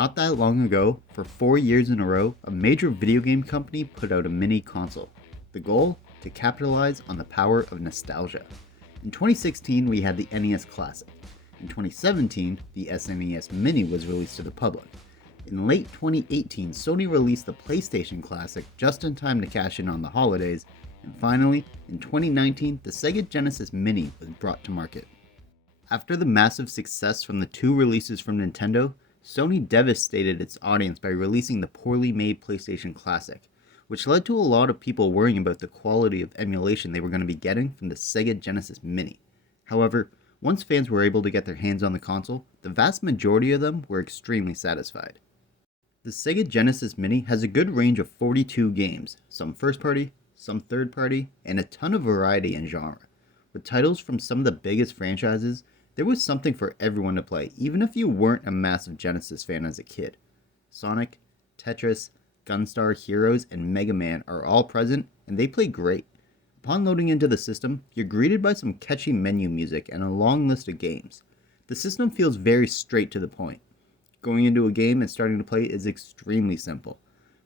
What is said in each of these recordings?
Not that long ago, for 4 years in a row, a major video game company put out a mini console. The goal? To capitalize on the power of nostalgia. In 2016, we had the NES Classic. In 2017, the SNES Mini was released to the public. In late 2018, Sony released the PlayStation Classic just in time to cash in on the holidays, and finally, in 2019, the Sega Genesis Mini was brought to market. After the massive success from the two releases from Nintendo, Sony devastated its audience by releasing the poorly made PlayStation Classic, which led to a lot of people worrying about the quality of emulation they were going to be getting from the Sega Genesis Mini. However, once fans were able to get their hands on the console, the vast majority of them were extremely satisfied. The Sega Genesis Mini has a good range of 42 games, some first-party, some third-party, and a ton of variety in genre. With titles from some of the biggest franchises, there was something for everyone to play, even if you weren't a massive Genesis fan as a kid. Sonic, Tetris, Gunstar Heroes, and Mega Man are all present, and they play great. Upon loading into the system, you're greeted by some catchy menu music and a long list of games. The system feels very straight to the point. Going into a game and starting to play is extremely simple.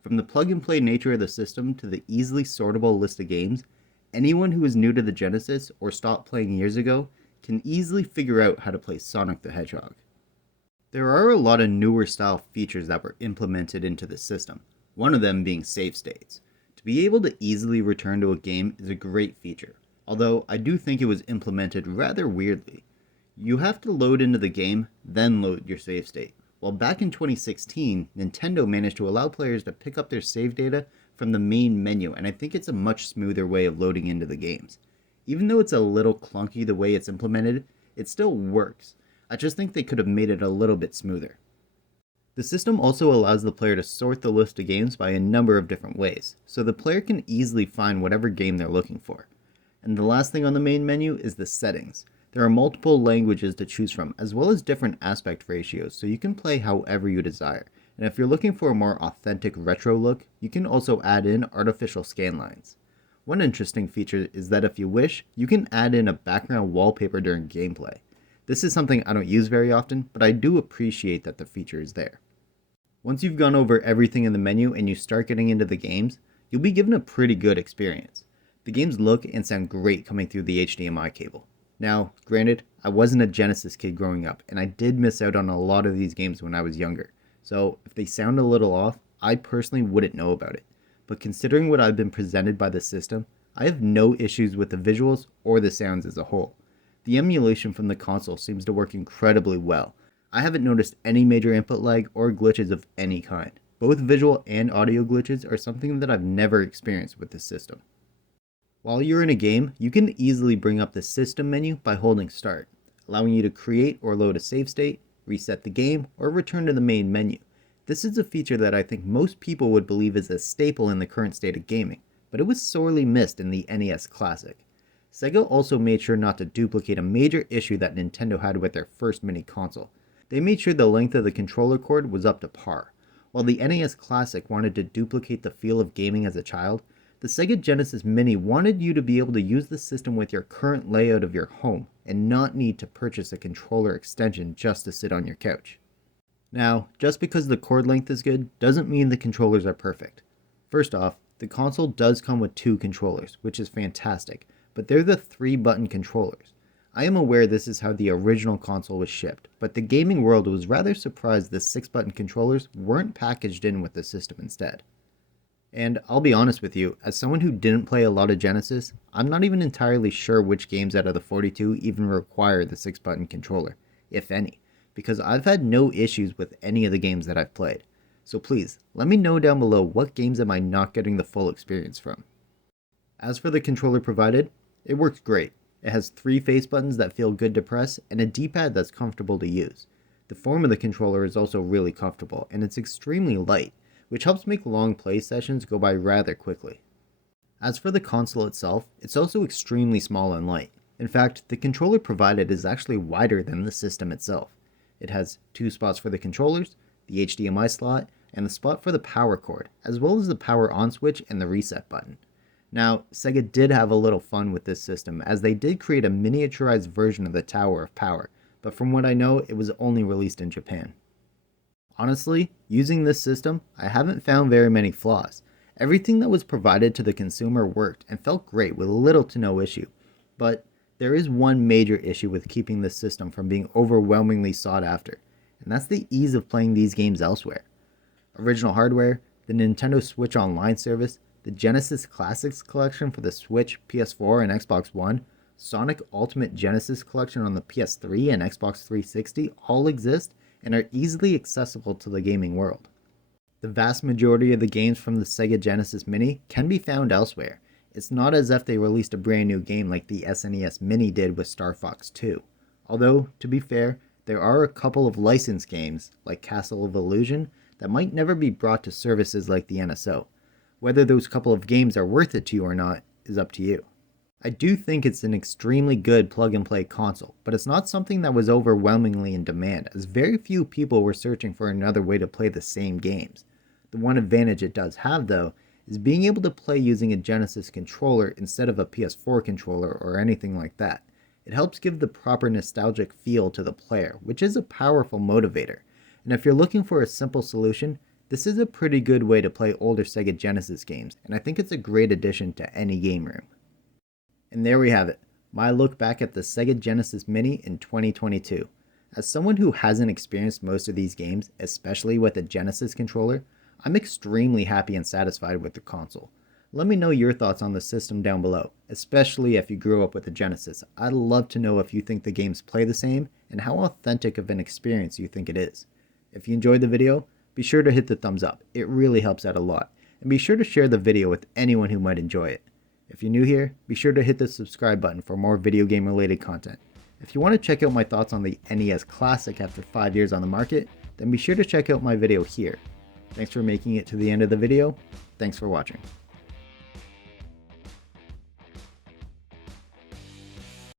From the plug-and-play nature of the system to the easily sortable list of games, anyone who is new to the Genesis or stopped playing years ago can easily figure out how to play Sonic the Hedgehog. There are a lot of newer style features that were implemented into the system, one of them being save states. To be able to easily return to a game is a great feature, although I do think it was implemented rather weirdly. You have to load into the game, then load your save state. While back in 2016, Nintendo managed to allow players to pick up their save data from the main menu, and I think it's a much smoother way of loading into the games. Even though it's a little clunky the way it's implemented, it still works. I just think they could have made it a little bit smoother. The system also allows the player to sort the list of games by a number of different ways, so the player can easily find whatever game they're looking for. And the last thing on the main menu is the settings. There are multiple languages to choose from, as well as different aspect ratios, so you can play however you desire. And if you're looking for a more authentic retro look, you can also add in artificial scanlines. One interesting feature is that if you wish, you can add in a background wallpaper during gameplay. This is something I don't use very often, but I do appreciate that the feature is there. Once you've gone over everything in the menu and you start getting into the games, you'll be given a pretty good experience. The games look and sound great coming through the HDMI cable. Now, granted, I wasn't a Genesis kid growing up, and I did miss out on a lot of these games when I was younger, so if they sound a little off, I personally wouldn't know about it. But considering what I've been presented by the system, I have no issues with the visuals or the sounds as a whole. The emulation from the console seems to work incredibly well. I haven't noticed any major input lag or glitches of any kind. Both visual and audio glitches are something that I've never experienced with this system. While you're in a game, you can easily bring up the system menu by holding start, allowing you to create or load a save state, reset the game, or return to the main menu. This is a feature that I think most people would believe is a staple in the current state of gaming, but it was sorely missed in the NES Classic. Sega also made sure not to duplicate a major issue that Nintendo had with their first mini console. They made sure the length of the controller cord was up to par. While the NES Classic wanted to duplicate the feel of gaming as a child, the Sega Genesis Mini wanted you to be able to use the system with your current layout of your home and not need to purchase a controller extension just to sit on your couch. Now, just because the cord length is good doesn't mean the controllers are perfect. First off, the console does come with 2 controllers, which is fantastic, but they're the 3-button controllers. I am aware this is how the original console was shipped, but the gaming world was rather surprised the 6-button controllers weren't packaged in with the system instead. And I'll be honest with you, as someone who didn't play a lot of Genesis, I'm not even entirely sure which games out of the 42 even require the 6-button controller, if any, because I've had no issues with any of the games that I've played. So please, let me know down below what games am I not getting the full experience from. As for the controller provided, it works great. It has 3 face buttons that feel good to press and a D-pad that's comfortable to use. The form of the controller is also really comfortable and it's extremely light, which helps make long play sessions go by rather quickly. As for the console itself, it's also extremely small and light. In fact, the controller provided is actually wider than the system itself. It has 2 spots for the controllers, the HDMI slot, and the spot for the power cord, as well as the power on switch and the reset button. Now, Sega did have a little fun with this system, as they did create a miniaturized version of the Tower of Power, but from what I know, it was only released in Japan. Honestly, using this system, I haven't found very many flaws. Everything that was provided to the consumer worked and felt great with little to no issue. But there is one major issue with keeping this system from being overwhelmingly sought after, and that's the ease of playing these games elsewhere. Original hardware, the Nintendo Switch Online service, the Genesis Classics collection for the Switch, PS4, and Xbox One, Sonic Ultimate Genesis collection on the PS3 and Xbox 360 all exist and are easily accessible to the gaming world. The vast majority of the games from the Sega Genesis Mini can be found elsewhere. It's not as if they released a brand new game like the SNES Mini did with Star Fox 2. Although, to be fair, there are a couple of licensed games, like Castle of Illusion, that might never be brought to services like the NSO. Whether those couple of games are worth it to you or not is up to you. I do think it's an extremely good plug-and-play console, but it's not something that was overwhelmingly in demand, as very few people were searching for another way to play the same games. The one advantage it does have, though, is being able to play using a Genesis controller instead of a PS4 controller or anything like that. It helps give the proper nostalgic feel to the player, which is a powerful motivator. And if you're looking for a simple solution, this is a pretty good way to play older Sega Genesis games, and I think it's a great addition to any game room. And there we have it, my look back at the Sega Genesis Mini in 2022. As someone who hasn't experienced most of these games, especially with a Genesis controller, I'm extremely happy and satisfied with the console. Let me know your thoughts on the system down below, especially if you grew up with a Genesis. I'd love to know if you think the games play the same and how authentic of an experience you think it is. If you enjoyed the video, be sure to hit the thumbs up, it really helps out a lot, and be sure to share the video with anyone who might enjoy it. If you're new here, be sure to hit the subscribe button for more video game related content. If you want to check out my thoughts on the NES Classic after 5 years on the market, then be sure to check out my video here. Thanks for making it to the end of the video. Thanks for watching.